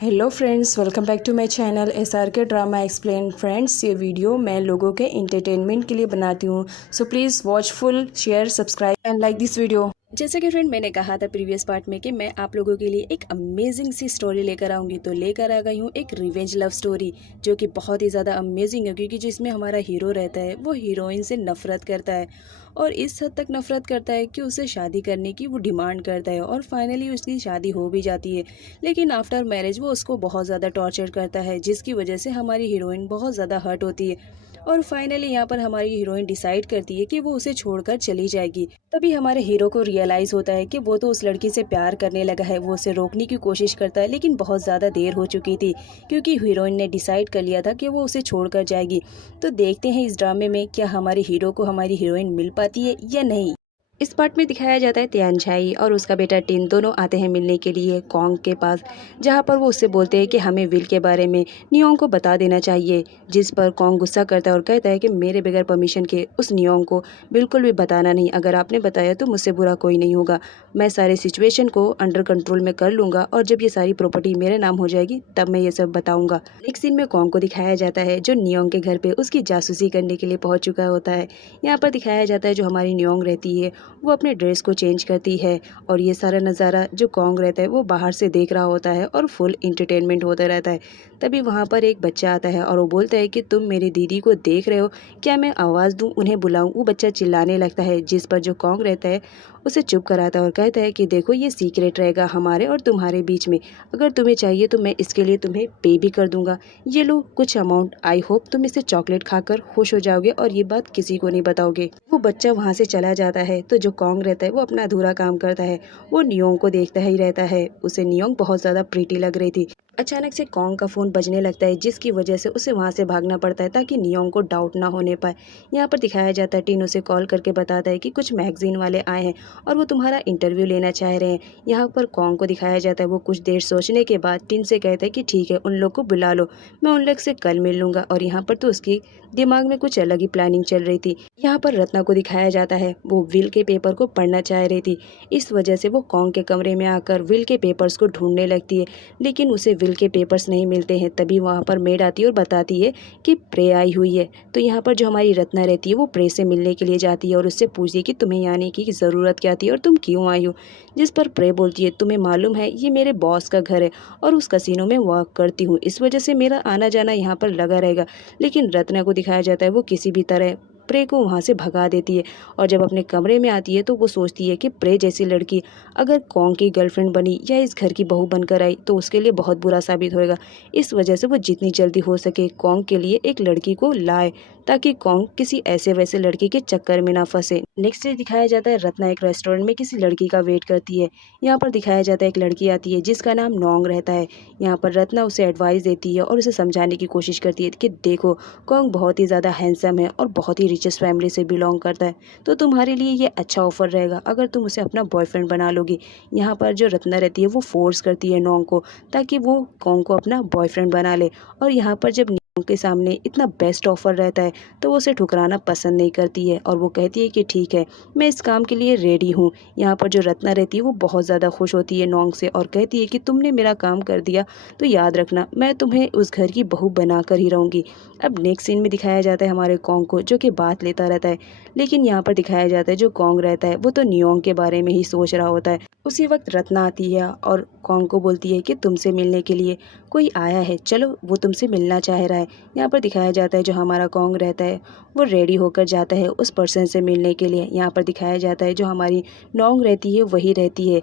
Hello friends, welcome back to my channel SRK drama explain. Friends, ये video मैं लोगों के इंटरटेनमेंट के लिए बनाती हूँ, so please watch full, share, subscribe and like this video. जैसे कि फ्रेंड मैंने कहा था प्रीवियस पार्ट में कि मैं आप लोगों के लिए एक अमेजिंग सी स्टोरी लेकर आऊँगी, तो लेकर आ गई हूँ एक रिवेंज लव स्टोरी जो कि बहुत ही ज़्यादा अमेजिंग है, क्योंकि जिसमें हमारा हीरो रहता है वो हीरोइन से नफरत करता है और इस हद तक नफरत करता है कि उसे शादी करने की वो डिमांड करता है और फाइनली उसकी शादी हो भी जाती है। लेकिन आफ्टर मैरिज वो उसको बहुत ज़्यादा टॉर्चर करता है, जिसकी वजह से हमारी हीरोइन बहुत ज़्यादा हर्ट होती है और फाइनली यहाँ पर हमारी हीरोइन डिसाइड करती है कि वो उसे छोड़कर चली जाएगी। तभी हमारे हीरो को रियलाइज़ होता है कि वो तो उस लड़की से प्यार करने लगा है। वो उसे रोकने की कोशिश करता है, लेकिन बहुत ज़्यादा देर हो चुकी थी, क्योंकि हीरोइन ने डिसाइड कर लिया था कि वो उसे छोड़कर जाएगी। तो देखते हैं इस ड्रामे में क्या हमारे हीरो को हमारी हीरोइन मिल पाती है या नहीं। इस पार्ट में दिखाया जाता है तियानछाई और उसका बेटा टिन दोनों आते हैं मिलने के लिए कॉन्ग के पास, जहां पर वो उससे बोलते हैं कि हमें विल के बारे में नियोंग को बता देना चाहिए। जिस पर कॉन्ग गुस्सा करता है और कहता है कि मेरे बगैर परमिशन के उस नियोंग को बिल्कुल भी बताना नहीं। अगर आपने बताया तो मुझसे बुरा कोई नहीं होगा। मैं सारे सिचुएशन को अंडर कंट्रोल में कर लूँगा और जब ये सारी प्रॉपर्टी मेरे नाम हो जाएगी तब मैं ये सब बताऊँगा। नेक्स्ट सीन में कॉन्ग को दिखाया जाता है जो नियोंग के घर पर उसकी जासूसी करने के लिए पहुँच चुका होता है। यहाँ पर दिखाया जाता है जो हमारी नियोंग रहती है वो अपने ड्रेस को चेंज करती है और ये सारा नज़ारा जो कॉन्ग रहता है वो बाहर से देख रहा होता है और फुल इंटरटेनमेंट होता रहता है। तभी वहाँ पर एक बच्चा आता है और वो बोलता है कि तुम मेरी दीदी को देख रहे हो, क्या मैं आवाज़ दूँ उन्हें बुलाऊँ। वो बच्चा चिल्लाने लगता है, जिस पर जो कॉन्ग रहता है उसे चुप कराता है और कहता है कि देखो ये सीक्रेट रहेगा हमारे और तुम्हारे बीच में। अगर तुम्हें चाहिए तो मैं इसके लिए तुम्हें पे भी कर दूंगा। ये लो कुछ अमाउंट, आई होप तुम इसे चॉकलेट खाकर खुश हो जाओगे और ये बात किसी को नहीं बताओगे। वो बच्चा वहाँ से चला जाता है तो जो कॉन्ग रहता है वो अपना अधूरा काम करता है। वो नियोंग को देखता ही रहता है। उसे नियोंग बहुत ज़्यादा प्रीटी लग रही थी। अचानक से कॉन्ग का फ़ोन बजने लगता है, जिसकी वजह से उसे वहाँ से भागना पड़ता है ताकि नियोंग को डाउट ना होने पाए। यहाँ पर दिखाया जाता है टीन उसे कॉल करके बताता है कि कुछ मैगजीन वाले आए हैं और वो तुम्हारा इंटरव्यू लेना चाह रहे हैं। यहाँ पर कॉन्ग को दिखाया जाता है वो कुछ देर सोचने के बाद टिन से कहता है कि ठीक है उन लोग को बुला लो, मैं उन लोग से कल मिल लूँगा। और यहाँ पर तो उसकी दिमाग में कुछ अलग ही प्लानिंग चल रही थी। यहाँ पर रत्ना को दिखाया जाता है वो विल के पेपर को पढ़ना चाह रही थी। इस वजह से वो कॉन्ग के कमरे में आकर विल के पेपर्स को ढूंढने लगती है, लेकिन उसे विल के पेपर्स नहीं मिलते हैं। तभी वहाँ पर मेड आती है और बताती है कि प्रे आई हुई है। तो यहाँ पर जो हमारी रत्ना रहती है वो प्रे से मिलने के लिए जाती है और उससे पूछती है कि तुम्हें आने की ज़रूरत क्या थी और तुम क्यों आई हो। जिस पर प्रे बोलती है तुम्हें मालूम है ये मेरे बॉस का घर है और उस कसिनो में वर्क करती हूँ, इस वजह से मेरा आना जाना यहाँ पर लगा रहेगा। लेकिन रत्ना को दिखाया जाता है वो किसी भी तरह प्रे को वहाँ से भगा देती है और जब अपने कमरे में आती है तो वो सोचती है कि प्रे जैसी लड़की अगर कॉन्ग की गर्लफ्रेंड बनी या इस घर की बहू बनकर आई तो उसके लिए बहुत बुरा साबित होएगा। इस वजह से वो जितनी जल्दी हो सके कॉन्ग के लिए एक लड़की को लाए ताकि कॉन्ग किसी ऐसे वैसे लड़की के चक्कर में ना फंसे। नेक्स्ट डे दिखाया जाता है रत्ना एक रेस्टोरेंट में किसी लड़की का वेट करती है। यहाँ पर दिखाया जाता है एक लड़की आती है जिसका नाम नोंग रहता है। यहाँ पर रत्ना उसे एडवाइस देती है और उसे समझाने की कोशिश करती है कि देखो कॉन्ग बहुत ही ज़्यादा हैंडसम है और बहुत ही रिचेस्ट फैमिली से बिलोंग करता है, तो तुम्हारे लिए ये अच्छा ऑफर रहेगा अगर तुम उसे अपना बॉयफ्रेंड बना लोगी। यहाँ पर जो रत्ना रहती है वो फोर्स करती है नोंग को ताकि वो कॉन्ग को अपना बॉयफ्रेंड बना ले। और यहाँ पर जब के सामने इतना बेस्ट ऑफर रहता है तो वो उसे ठुकराना पसंद नहीं करती है और वो कहती है कि ठीक है मैं इस काम के लिए रेडी हूँ। यहाँ पर जो रत्ना रहती है वो बहुत ज़्यादा खुश होती है नोंग से और कहती है कि तुमने मेरा काम कर दिया तो याद रखना मैं तुम्हें उस घर की बहू बना कर ही रहूँगी। अब नेक्स्ट सीन में दिखाया जाता है हमारे कॉन्ग को जो कि बात लेता रहता है, लेकिन यहाँ पर दिखाया जाता है जो कॉन्ग रहता है वो तो नियोंग के बारे में ही सोच रहा होता है। उसी वक्त रत्ना आती है और कॉन्ग को बोलती है कि तुमसे मिलने के लिए कोई आया है, चलो वो तुमसे मिलना चाह रहा है। यहाँ पर दिखाया जाता है जो हमारा कॉन्ग रहता है वो रेडी होकर जाता है उस पर्सन से मिलने के लिए। यहाँ पर दिखाया जाता है जो हमारी नोंग रहती है वही रहती है।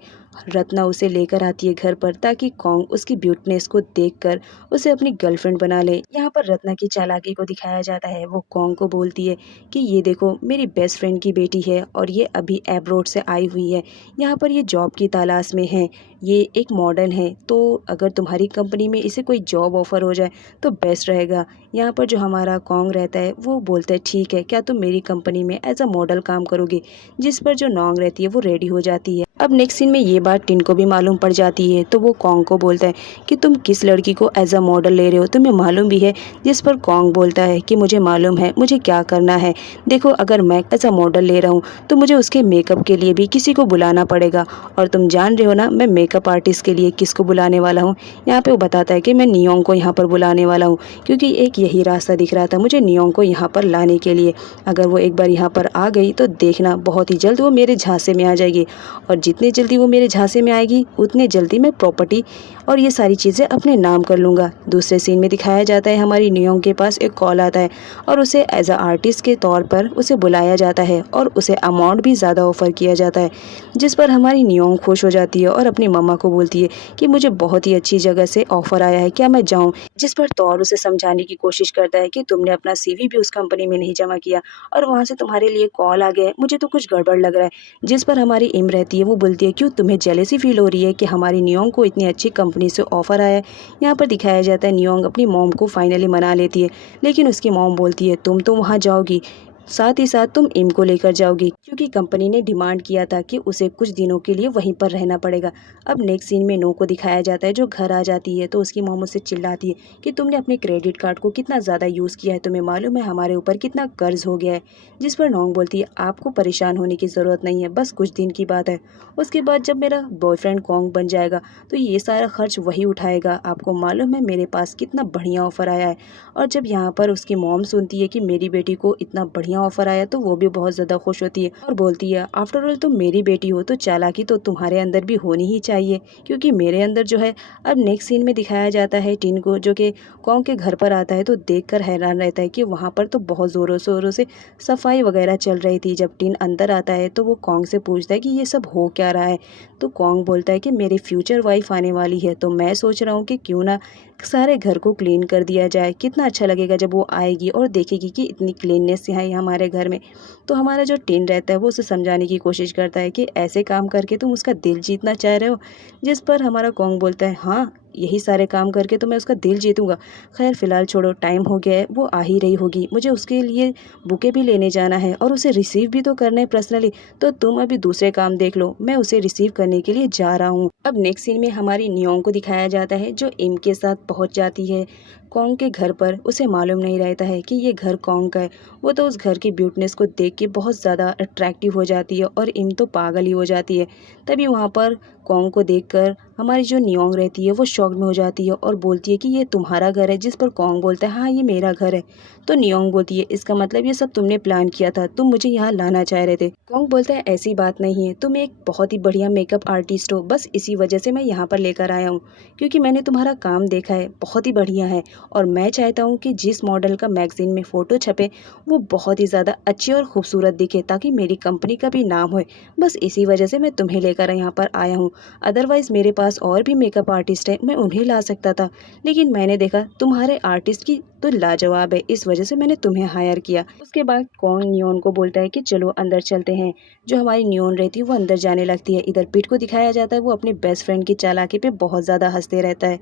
रत्ना उसे लेकर आती है घर पर ताकि कॉन्ग उसकी ब्यूटीनेस को देखकर उसे अपनी गर्लफ्रेंड बना ले। यहाँ पर रत्ना की चालाकी को दिखाया जाता है। वो कॉन्ग को बोलती है कि ये देखो मेरी बेस्ट फ्रेंड की बेटी है और ये अभी एब्रोड से आई हुई है, यहाँ पर ये जॉब की तलाश में है, ये एक मॉडर्न है, तो अगर तुम्हारी कंपनी में इसे कोई जॉब ऑफर हो जाए तो बेस्ट रहेगा। यहाँ पर जो हमारा कॉन्ग रहता है वो बोलता है ठीक है क्या तुम मेरी कंपनी में एज अ मॉडल काम करोगे। जिस पर जो नोंग रहती है वो रेडी हो जाती है। अब नेक्स्ट सीन में ये बात टिन को भी मालूम पड़ जाती है, तो वो कॉन्ग को बोलता है कि तुम किस लड़की को एज अ मॉडल ले रहे हो, तुम्हें मालूम भी है। जिस पर कॉन्ग बोलता है कि मुझे मालूम है, मुझे क्या करना है। देखो, अगर मैं एज अ मॉडल ले रहा हूँ तो मुझे उसके मेकअप के लिए भी किसी को बुलाना पड़ेगा, और तुम जान रहे हो ना मैं मेकअप आर्टिस्ट के लिए किसको बुलाने वाला हूँ। यहाँ पे वो बताता है कि मैं नियोंग को यहाँ पर बुलाने वाला हूँ, क्योंकि एक यही रास्ता दिख रहा था मुझे नियोंग को यहाँ पर लाने के लिए। अगर वो एक बार यहाँ पर आ गई तो देखना बहुत ही जल्द वो मेरे झांसे में आ जाएगी, और जितनी जल्दी वो मेरे झांसे में आएगी उतनी जल्दी मैं प्रॉपर्टी और ये सारी चीज़ें अपने नाम कर लूँगा। दूसरे सीन में दिखाया जाता है हमारी नियोंग के पास एक कॉल आता है, और उसे एज अ आर्टिस्ट के तौर पर उसे बुलाया जाता है, और उसे अमाउंट भी ज़्यादा ऑफर किया जाता है। जिस पर हमारी नियोंग खुश हो जाती है और अपनी मम्मा को बोलती है कि मुझे बहुत ही अच्छी जगह से ऑफर आया है, क्या मैं जाऊँ। जिस पर तौर उसे समझाने की कोशिश करता है कि तुमने अपना CV भी उस कंपनी में नहीं जमा किया, और वहाँ से तुम्हारे लिए कॉल आ गया है, मुझे तो कुछ गड़बड़ लग रहा है। जिस पर हमारी इम रहती है, वो बोलती है क्यों तुम्हें जेलेसी फील हो रही है कि हमारी नियोंग को इतनी अच्छी कंपनी से ऑफर आया है। यहाँ पर दिखाया जाता है नियोंग अपनी मॉम को फाइनली मना लेती है, लेकिन उसकी मॉम बोलती है तुम तो वहाँ जाओगी, साथ ही साथ तुम इम को लेकर जाओगी, क्योंकि कंपनी ने डिमांड किया था कि उसे कुछ दिनों के लिए वहीं पर रहना पड़ेगा। अब नेक्स्ट सीन में नो को दिखाया जाता है जो घर आ जाती है, तो उसकी मॉम उससे चिल्लाती है कि तुमने अपने क्रेडिट कार्ड को कितना ज़्यादा यूज़ किया है, तुम्हें मालूम है हमारे ऊपर कितना कर्ज हो गया है। जिस पर नोंग बोलती है आपको परेशान होने की ज़रूरत नहीं है, बस कुछ दिन की बात है। उसके बाद जब मेरा बॉयफ्रेंड कॉन्ग बन जाएगा तो ये सारा खर्च वही उठाएगा, आपको मालूम है मेरे पास कितना बढ़िया ऑफ़र आया है। और जब यहाँ पर उसकी मॉम सुनती है कि मेरी बेटी को इतना बढ़िया ऑफ़र आया, तो वो भी बहुत ज़्यादा खुश होती है और बोलती है आफ्टर ऑल तुम मेरी बेटी हो तो चालाकी तो तुम्हारे अंदर भी होनी ही चाहिए, क्योंकि मेरे अंदर जो है। अब नेक्स्ट सीन में दिखाया जाता है टिन को जो कि कॉन्ग के घर पर आता है, तो देखकर हैरान रहता है कि वहाँ पर तो बहुत ज़ोरों शोरों से सफाई वगैरह चल रही थी। जब टिन अंदर आता है तो वो कॉन्ग से पूछता है कि ये सब हो क्या रहा है, तो कॉन्ग बोलता है कि मेरी फ्यूचर वाइफ आने वाली है, तो मैं सोच रहा हूँ कि क्यों ना सारे घर को क्लीन कर दिया जाए, कितना अच्छा लगेगा जब वो आएगी और देखेगी कि इतनी क्लीननेस है हमारे घर में। तो हमारा जो टिन रहता है वो उसे समझाने की कोशिश करता है कि ऐसे काम करके तुम उसका दिल जीतना चाह रहे हो। जिस पर हमारा कॉन्ग बोलता है हाँ, यही सारे काम करके तो मैं उसका दिल जीतूंगा। खैर फिलहाल छोड़ो, टाइम हो गया है, वो आ ही रही होगी, मुझे उसके लिए बुके भी लेने जाना है और उसे रिसीव भी तो करना है पर्सनली, तो तुम अभी दूसरे काम देख लो, मैं उसे रिसीव करने के लिए जा रहा हूँ। अब नेक्स्ट सीन में हमारी नियोंग को दिखाया जाता है जो इम के साथ पहुंच जाती है कॉन्ग के घर पर। उसे मालूम नहीं रहता है कि ये घर कॉन्ग का है। वो तो उस घर की ब्यूटीनेस को देख के बहुत ज़्यादा अट्रैक्टिव हो जाती है और इम तो पागल ही हो जाती है। तभी वहाँ पर कॉन्ग को देखकर हमारी जो नियोंग रहती है वो शॉक में हो जाती है और बोलती है कि ये तुम्हारा घर है। जिस पर कॉन्ग बोलता है हाँ ये मेरा घर है। तो नियोंग बोलती है इसका मतलब ये सब तुमने प्लान किया था, तुम मुझे यहाँ लाना चाह रहे थे। कॉन्ग बोलता है ऐसी बात नहीं है, तुम एक बहुत ही बढ़िया मेकअप आर्टिस्ट हो, बस इसी वजह से मैं यहाँ पर लेकर आया हूँ, क्योंकि मैंने तुम्हारा काम देखा है, बहुत ही बढ़िया है, और मैं चाहता हूँ कि जिस मॉडल का मैगजीन में फ़ोटो छपे वो बहुत ही ज़्यादा अच्छी और खूबसूरत दिखे, ताकि मेरी कंपनी का भी नाम हो। बस इसी वजह से मैं तुम्हें लेकर यहाँ पर आया हूँ। अदरवाइज़ मेरे पास और भी मेकअप आर्टिस्ट है, मैं उन्हें ला सकता था, लेकिन मैंने देखा तुम्हारे आर्टिस्ट की तो लाजवाब है, इस वजह से मैंने तुम्हें हायर किया। उसके बाद कॉन्ग नियोन को बोलता है कि चलो अंदर चलते हैं। जो हमारी नियोन रहती है वो अंदर जाने लगती है। इधर पीठ को दिखाया जाता है वो अपने बेस्ट फ्रेंड की चालाकी पे बहुत ज़्यादा हंसते रहता है।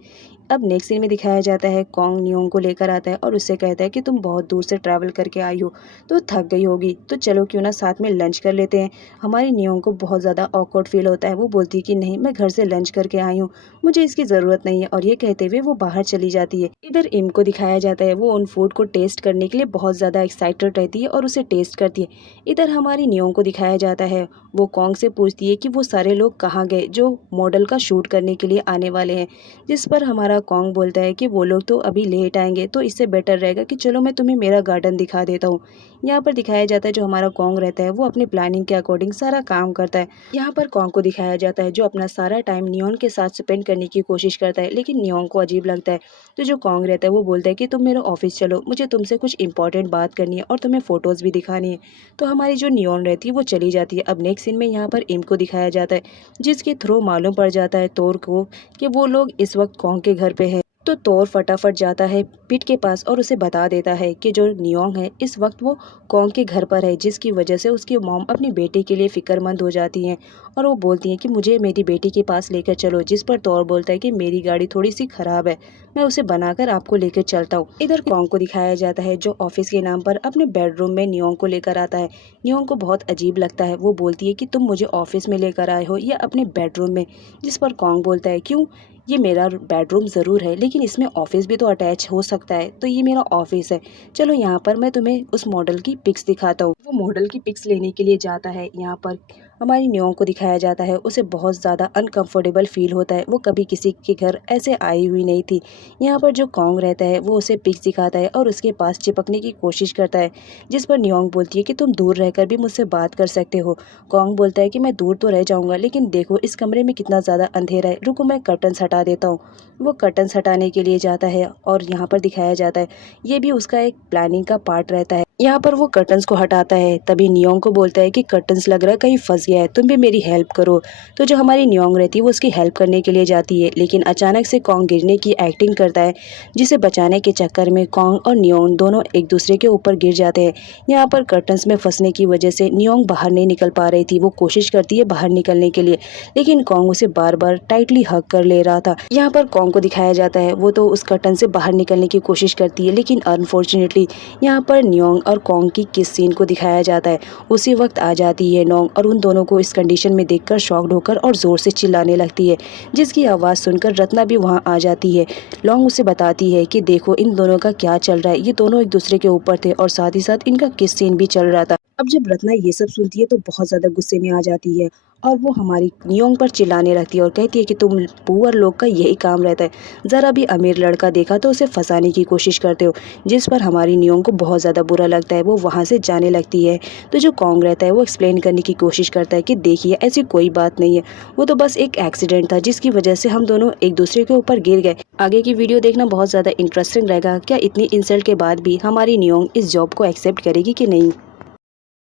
अब नेक्स्ट सीन में दिखाया जाता है कॉन्ग नियोंग को लेकर आता है और उससे कहता है कि तुम बहुत दूर से ट्रैवल करके आई हो तो थक गई होगी, तो चलो क्यों ना साथ में लंच कर लेते हैं। हमारी नियोंग को बहुत ज़्यादा ऑकवर्ड फील होता है, वो बोलती है कि नहीं मैं घर से लंच करके आई हूँ, मुझे इसकी ज़रूरत नहीं है, और ये कहते हुए वो बाहर चली जाती है। इधर इम को दिखाया जाता है वो उन फूड को टेस्ट करने के लिए बहुत ज़्यादा एक्साइटेड रहती है और उसे टेस्ट करती है। इधर हमारी नियोंग को दिखाया जाता है वो कॉन्ग से पूछती है कि वो सारे लोग कहाँ गए जो मॉडल का शूट करने के लिए आने वाले हैं। जिस पर हमारा कॉन्ग बोलता है कि वो लोग तो अभी लेट आएंगे, तो इससे बेटर रहेगा कि चलो मैं तुम्हें मेरा गार्डन दिखा देता हूँ। यहाँ पर दिखाया जाता है जो हमारा कॉन्ग रहता है वो अपनी प्लानिंग के अकॉर्डिंग सारा काम करता है। यहाँ पर कॉन्ग को दिखाया जाता है जो अपना सारा टाइम नियोन के साथ स्पेंड करने की कोशिश करता है, लेकिन नियोन को अजीब लगता है। तो जो कॉन्ग रहता है वो बोलता है कि तुम मेरे ऑफिस चलो, मुझे तुमसे कुछ इंपॉर्टेंट बात करनी है और तुम्हें फ़ोटोज़ भी दिखानी है। तो हमारी जो नियोन रहती है वो चली जाती है। अब नेक्स्ट सीन में यहाँ पर इम को दिखाया जाता है जिसके थ्रू मालूम पड़ जाता है तोर को कि वो लोग इस वक्त कॉन्ग के घर पे है। तो तोर फटाफट जाता है पिट के पास और उसे बता देता है कि जो नियोंग है इस वक्त वो कॉन्ग के घर पर है, जिसकी वजह से उसकी मॉम अपनी बेटी के लिए फिक्रमंद हो जाती हैं और वो बोलती हैं कि मुझे मेरी बेटी के पास लेकर चलो। जिस पर तोर बोलता है कि मेरी गाड़ी थोड़ी सी खराब है, मैं उसे बनाकर आपको लेकर चलता हूँ। इधर कॉन्ग को दिखाया जाता है जो ऑफिस के नाम पर अपने बेडरूम में नियोंग को लेकर आता है। नियोंग को बहुत अजीब लगता है, वो बोलती है कि तुम मुझे ऑफिस में लेकर आए हो या अपने बेडरूम में। जिस पर कॉन्ग बोलता है क्यों, ये मेरा बेडरूम ज़रूर है लेकिन इसमें ऑफिस भी तो अटैच हो सकता है, तो ये मेरा ऑफिस है। चलो यहाँ पर मैं तुम्हें उस मॉडल की पिक्स दिखाता हूँ। वो मॉडल की पिक्स लेने के लिए जाता है। यहाँ पर हमारी नियोंग को दिखाया जाता है, उसे बहुत ज़्यादा अनकंफर्टेबल फील होता है, वो कभी किसी के घर ऐसे आई हुई नहीं थी। यहाँ पर जो कॉन्ग रहता है वो उसे पिक्स दिखाता है और उसके पास चिपकने की कोशिश करता है। जिस पर नियोंग बोलती है कि तुम दूर रहकर भी मुझसे बात कर सकते हो। कॉन्ग बोलता है कि मैं दूर तो रह जाऊँगा लेकिन देखो इस कमरे में कितना ज़्यादा अंधेरा है, रुको मैं कर्टन्स हटा देता हूँ। वो कर्टन्स हटाने के लिए जाता है और यहाँ पर दिखाया जाता है ये भी उसका एक प्लानिंग का पार्ट रहता है। यहाँ पर वो कर्टन्स को हटाता है, तभी नियोंग को बोलता है कि कर्टन्स लग रहा है कहीं फंस गया है, तुम भी मेरी हेल्प करो। तो जो हमारी नियोंग रहती है वो उसकी हेल्प करने के लिए जाती है, लेकिन अचानक से कॉन्ग गिरने की एक्टिंग करता है, जिसे बचाने के चक्कर में कॉन्ग और नियोंग दोनों एक दूसरे के ऊपर गिर जाते हैं। यहाँ पर कर्टन्स में फंसने की वजह से नियोंग बाहर नहीं निकल पा रही थी। वो कोशिश करती है बाहर निकलने के लिए, लेकिन कॉन्ग उसे बार बार टाइटली हग कर ले रहा था। यहाँ पर कॉन्ग को दिखाया जाता है वो तो उस कर्टन से बाहर निकलने की कोशिश करती है, लेकिन अनफॉर्चुनेटली यहाँ पर नियोंग और कॉन्ग की किस सीन को दिखाया जाता है। उसी वक्त आ जाती है नोंग और उन दोनों को इस कंडीशन में देखकर शॉक्ड होकर और ज़ोर से चिल्लाने लगती है, जिसकी आवाज़ सुनकर रत्ना भी वहाँ आ जाती है। लॉन्ग उसे बताती है कि देखो इन दोनों का क्या चल रहा है, ये दोनों एक दूसरे के ऊपर थे और साथ ही साथ इनका किस सीन भी चल रहा था। अब जब रत्ना ये सब सुनती है तो बहुत ज़्यादा गुस्से में आ जाती है और वो हमारी नियोंग पर चिल्लाने लगती है और कहती है कि तुम पुअर लोग का यही काम रहता है, ज़रा भी अमीर लड़का देखा तो उसे फंसाने की कोशिश करते हो। जिस पर हमारी नियोंग को बहुत ज़्यादा बुरा लगता है, वो वहाँ से जाने लगती है। तो जो कॉन्ग रहता है वो एक्सप्लेन करने की कोशिश करता है कि देखिए ऐसी कोई बात नहीं है, वो तो बस एक एक्सीडेंट था जिसकी वजह से हम दोनों एक दूसरे के ऊपर गिर गए। आगे की वीडियो देखना बहुत ज़्यादा इंटरेस्टिंग रहेगा। क्या इतनी इंसल्ट के बाद भी हमारी नियोंग इस जॉब को एक्सेप्ट करेगी कि नहीं।